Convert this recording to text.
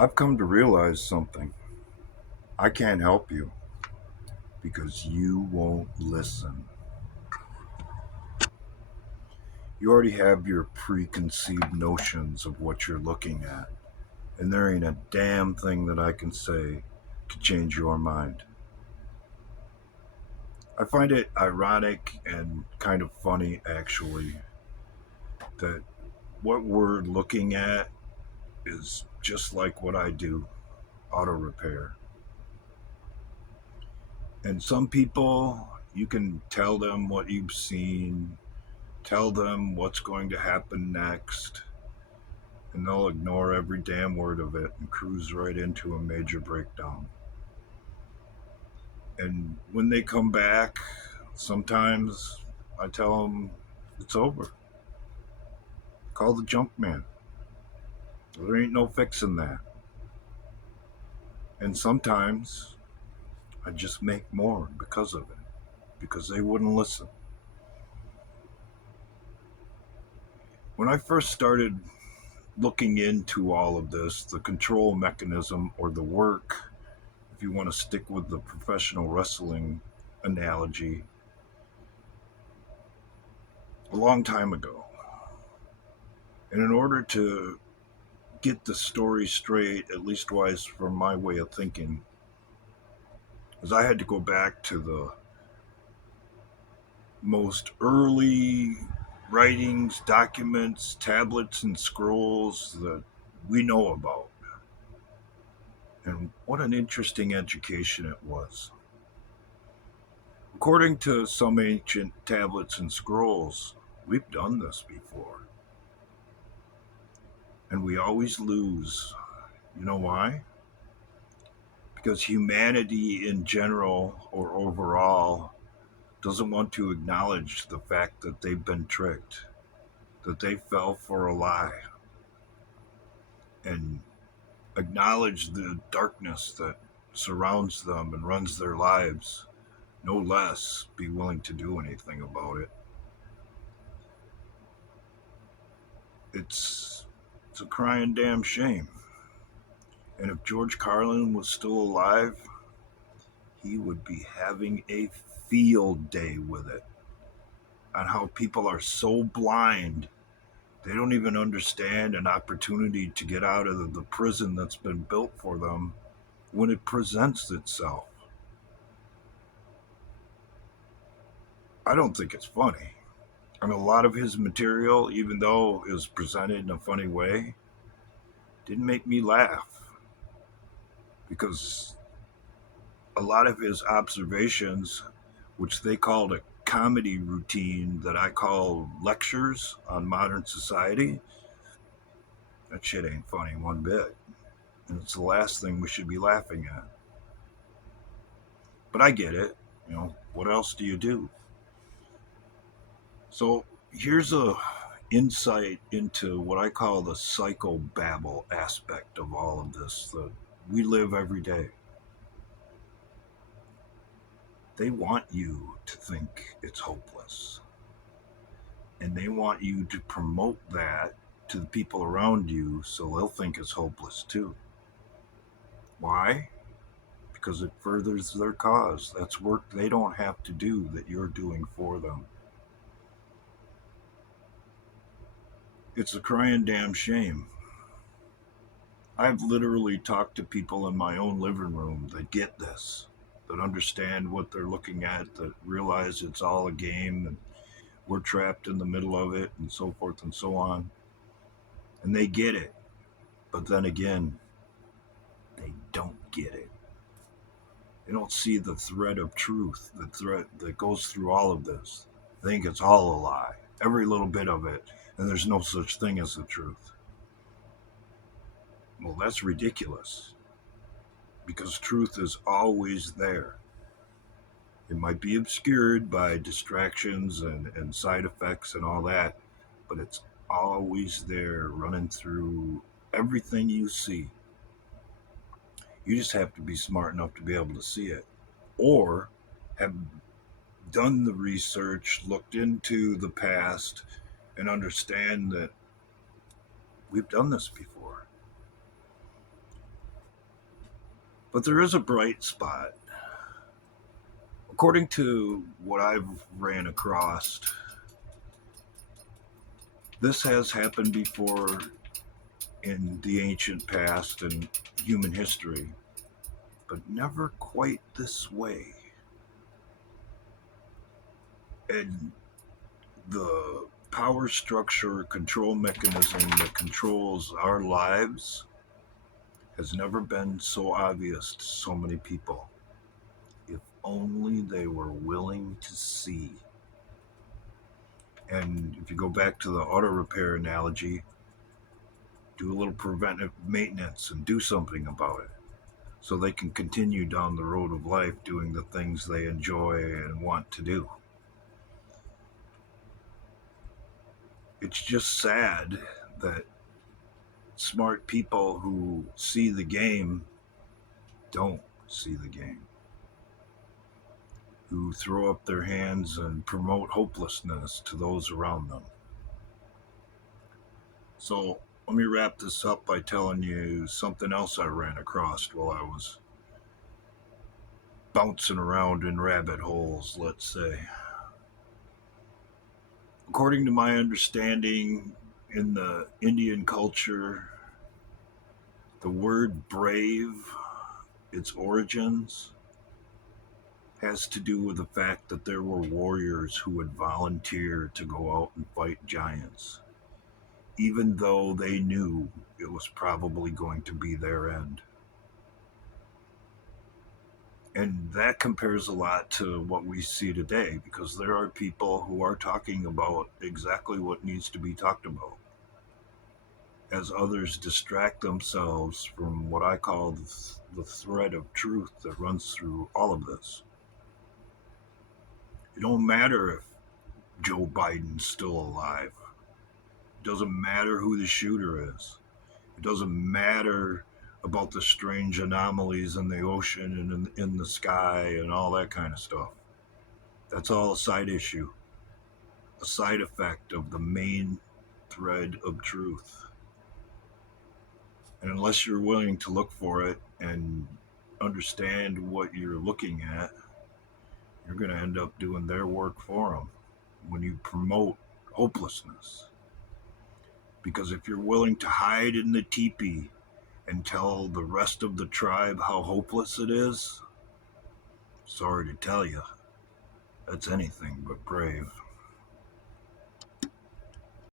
I've come to realize something. I can't help you because you won't listen. You already have your preconceived notions of what you're looking at, and there ain't a damn thing that I can say to change your mind. I find it ironic and kind of funny, actually, that what we're looking at is just like what I do, auto repair. And some people, you can tell them what you've seen, tell them what's going to happen next, and they'll ignore every damn word of it and cruise right into a major breakdown. And when they come back, sometimes I tell them it's over. Call the junk man. There ain't no fixing that. And sometimes I just make more because of it, because they wouldn't listen. When I first started looking into all of this, the control mechanism or the work, if you want to stick with the professional wrestling analogy, a long time ago. And in order to get the story straight, at least wise from my way of thinking, is I had to go back to the most early writings, documents, tablets, and scrolls that we know about. And what an interesting education it was. According to some ancient tablets and scrolls, we've done this before. And we always lose. You know why? Because humanity in general or overall doesn't want to acknowledge the fact that they've been tricked, that they fell for a lie, and acknowledge the darkness that surrounds them and runs their lives, no less be willing to do anything about it. It's a crying damn shame. And if George Carlin was still alive, he would be having a field day with it on how people are so blind they don't even understand an opportunity to get out of the prison that's been built for them when it presents itself. I don't think it's funny. I mean, a lot of his material, even though it was presented in a funny way, didn't make me laugh because a lot of his observations, which they called a comedy routine that I call lectures on modern society, that shit ain't funny one bit. And it's the last thing we should be laughing at. But I get it. What else do you do? So here's a insight into what I call the psychobabble aspect of all of this that we live every day. They want you to think it's hopeless. And they want you to promote that to the people around you so they'll think it's hopeless too. Why? Because it furthers their cause. That's work they don't have to do that you're doing for them. It's a crying damn shame. I've literally talked to people in my own living room that get this, that understand what they're looking at, that realize it's all a game and we're trapped in the middle of it and so forth and so on. And they get it. But then again, they don't get it. They don't see the thread of truth, the thread that goes through all of this. They think it's all a lie, every little bit of it, and there's no such thing as the truth. Well, that's ridiculous because truth is always there. It might be obscured by distractions and side effects and all that, but it's always there running through everything you see. You just have to be smart enough to be able to see it or have done the research, looked into the past, and understand that we've done this before. But there is a bright spot. According to what I've ran across, this has happened before in the ancient past and human history, but never quite this way. And the power structure control mechanism that controls our lives has never been so obvious to so many people. If only they were willing to see. And if you go back to the auto repair analogy, do a little preventive maintenance and do something about it so they can continue down the road of life doing the things they enjoy and want to do. It's just sad that smart people who see the game don't see the game, who throw up their hands and promote hopelessness to those around them. So let me wrap this up by telling you something else I ran across while I was bouncing around in rabbit holes, let's say. According to my understanding, in the Indian culture, the word brave, its origins, has to do with the fact that there were warriors who would volunteer to go out and fight giants, even though they knew it was probably going to be their end. And that compares a lot to what we see today because there are people who are talking about exactly what needs to be talked about as others distract themselves from what I call the thread of truth that runs through all of this. It don't matter if Joe Biden's still alive. It doesn't matter who the shooter is. It doesn't matter about the strange anomalies in the ocean and in the sky and all that kind of stuff. That's all a side issue, a side effect of the main thread of truth. And unless you're willing to look for it and understand what you're looking at, you're going to end up doing their work for them when you promote hopelessness. Because if you're willing to hide in the teepee and tell the rest of the tribe how hopeless it is, sorry to tell you, that's anything but brave.